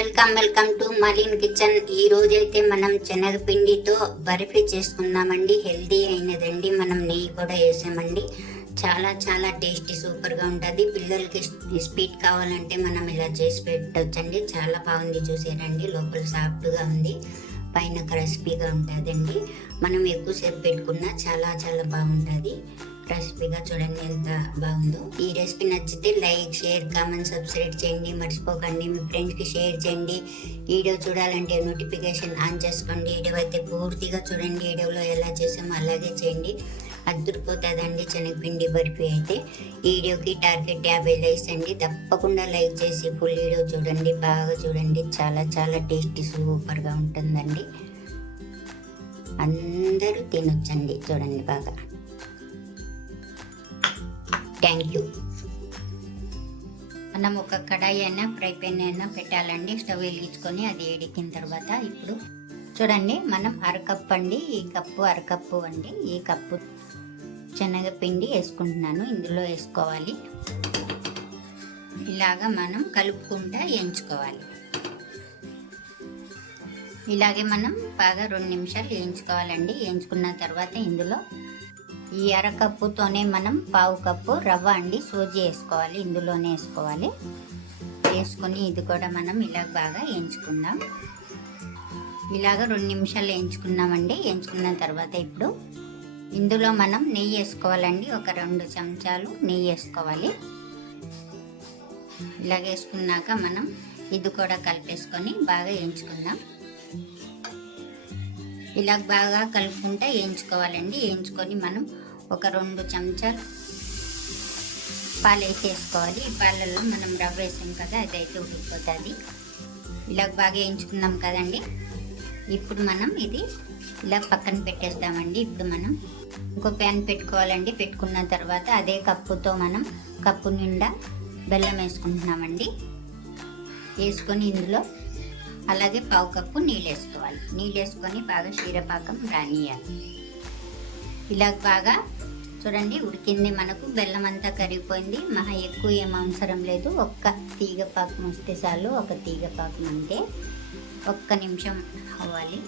Welcome welcome to Malin kitchen. ఈ రోజు అయితే మనం శనగపిండితో బర్ఫీ చేసుకుందామండి. హెల్దీ అయినదండి. మనం నెయ్యి కూడా వేసామండి. చాలా చాలా టేస్టీ సూపర్గా ఉంటుంది. పిల్లలకి స్వీట్ కావాలంటే మనం ఇలా చేసి పెట్టవచ్చండి చాలా బాగుంది చూసారండి. లోపల సాఫ్ట్గా ఉంది. పైన క్రిస్పీగా ఉంటుందండి. మనం ఎక్కువసేపు పెట్టుకున్నా చాలా చాలా బాగుంటుంది. రెసిపీగా చూడండి ఎంత బాగుందో. ఈ రెసిపీ నచ్చితే లైక్ షేర్ కామెంట్ సబ్స్క్రైబ్ చేయండి. మర్చిపోకండి. మీ ఫ్రెండ్స్కి షేర్ చేయండి. వీడియో చూడాలంటే నోటిఫికేషన్ ఆన్ చేసుకోండి. వీడియో అయితే పూర్తిగా చూడండి. వీడియోలో ఎలా చేసామో అలాగే చేయండి. అద్దరిపోతుందండి శనగపిండి బర్ఫీ అయితే. ఈ వీడియోకి టార్గెట్ యాభై లైక్స్ అండి. తప్పకుండా లైక్ చేసి ఫుల్ వీడియో చూడండి. బాగా చూడండి. చాలా చాలా టేస్టీ సూపర్గా ఉంటుందండి. అందరూ తినొచ్చండి. చూడండి బాగా. థ్యాంక్ యూ మనం ఒక కడాయి అయినా ఫ్రై పెన్ అయినా పెట్టాలండి. స్టవ్ వెలిగించుకొని అది ఏడికిన తర్వాత ఇప్పుడు చూడండి మనం అరకప్పు అండి. ఈ కప్పు అరకప్పు అండి. ఈ కప్పు శనగపిండి వేసుకుంటున్నాను. ఇందులో వేసుకోవాలి. ఇలాగా మనం కలుపుకుంటా వేయించుకోవాలి. ఇలాగే మనం బాగా రెండు నిమిషాలు వేయించుకోవాలండి. వేయించుకున్న తర్వాత ఇందులో ఈ అరకప్పుతోనే మనం పావు కప్పు రవ్వ అండి సూజీ వేసుకోవాలి ఇందులోనే వేసుకోవాలి. వేసుకొని ఇది కూడా మనం ఇలా బాగా వేయించుకుందాం ఇలాగ రెండు నిమిషాలు వేయించుకున్నామండి వేయించుకున్న తర్వాత ఇప్పుడు ఇందులో మనం నెయ్యి వేసుకోవాలండి. ఒక రెండు చెంచాలు నెయ్యి వేసుకోవాలి. ఇలాగ వేసుకున్నాక మనం ఇది కూడా కలిపేసుకొని బాగా వేయించుకుందాం ఇలా బాగా కలుపుకుంటే వేయించుకోవాలండి వేయించుకొని మనం ఒక రెండు చెంచాలు పాలు వేసేసుకోవాలి. ఈ పాలలో మనం రవ్వ వేసాం కదా అదైతే ఉడికిపోతుంది ఇలా బాగా వేయించుకున్నాం కదండి. ఇప్పుడు మనం ఇది ఇలా పక్కన పెట్టేస్తామండి ఇప్పుడు మనం ఇంకో ప్యాన్ పెట్టుకోవాలండి. పెట్టుకున్న తర్వాత అదే కప్పుతో మనం కప్పు నిండా బెల్లం వేసుకుంటున్నామండి. వేసుకొని ఇందులో అలాగే పావు కప్పు నీళ్ళు వేసుకోవాలి. నీళ్ళు వేసుకొని బాగా క్షీరపాకం రానియాలి ఇలా బాగా చూడండి ఉడికింది మనకు. బెల్లం అంతా కరిగిపోయింది. మహా ఎక్కువ ఏం అవసరం లేదు. ఒక్క తీగ పాకం వస్తే చాలు. ఒక తీగ పాకం ఒక్క నిమిషం అవ్వాలి.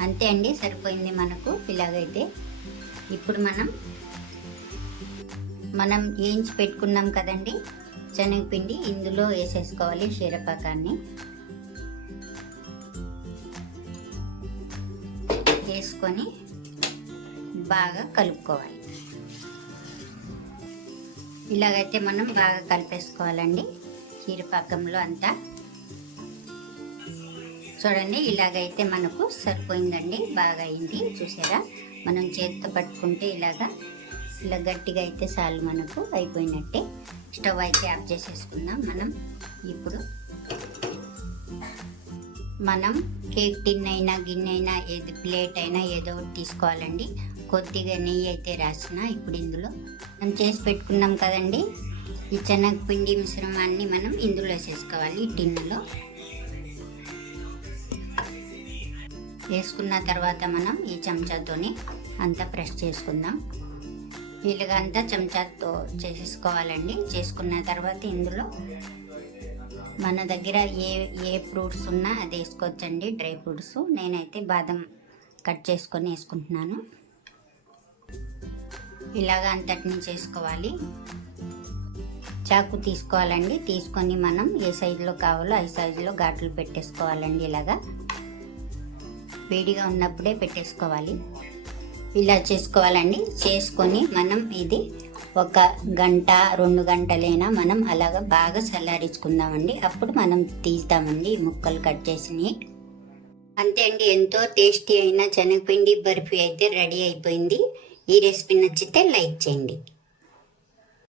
అంతే అండి సరిపోయింది మనకు. ఇలాగైతే ఇప్పుడు మనం మనం వేయించి పెట్టుకున్నాం కదండి శనగపిండి ఇందులో వేసేసుకోవాలి క్షీరపాకాన్ని. వేసుకొని బాగా కలుపుకోవాలి. ఇలాగైతే మనం బాగా కలిపేసుకోవాలండి. చీరపాకంలో అంతా. చూడండి ఇలాగైతే మనకు సరిపోయిందండి. బాగా అయింది. చూసారా? మనం చేతితో పట్టుకుంటే ఇలాగా ఇలా గట్టిగా అయితే చాలు మనకు అయిపోయినట్టే. స్టవ్ అయితే ఆఫ్ చేసేసుకుందాం మనం. ఇప్పుడు మనం కేక్ టిన్ అయినా గిన్నె అయినా ఏది ప్లేట్ అయినా ఏదో ఒకటి తీసుకోవాలండి. కొద్దిగా నెయ్యి అయితే రాసిన ఇప్పుడు ఇందులో. మనం చేసి పెట్టుకున్నాం కదండి. ఈ శనగపిండి మిశ్రమాన్ని మనం ఇందులో వేసేసుకోవాలి టిన్నులో. వేసుకున్న తర్వాత మనం ఈ చెంచాతోని అంతా ప్రెస్ చేసుకుందాం. వీలుగా అంతా చెంచాతో చేసేసుకోవాలండి. చేసుకున్న తర్వాత ఇందులో మన దగ్గర ఏ ఏ ఫ్రూట్స్ ఉన్నా అది వేసుకోవచ్చండి. Dry fruits. నేనైతే బాదం కట్ చేసుకొని వేసుకుంటున్నాను. ఇలాగ అంతటిని చేసుకోవాలి. చాకు తీసుకోవాలండి. తీసుకొని మనం ఏ సైజులో కావాలో ఆ సైజులో ఘాట్లు పెట్టేసుకోవాలండి ఇలాగా. వేడిగా ఉన్నప్పుడే పెట్టేసుకోవాలి. ఇలా చేసుకోవాలండి. చేసుకొని మనం ఇది ఒక గంట రెండు గంటలైనా మనం అలాగ బాగా చల్లారించుకుందామండి. అప్పుడు మనం తీస్తామండి ముక్కలు కట్ చేసినవి. అంతే అండి. ఎంతో టేస్టీ అయిన శనగపిండి బర్ఫీ అయితే రెడీ అయిపోయింది. ఈ రెసిపీ నచ్చితే లైక్ చేయండి.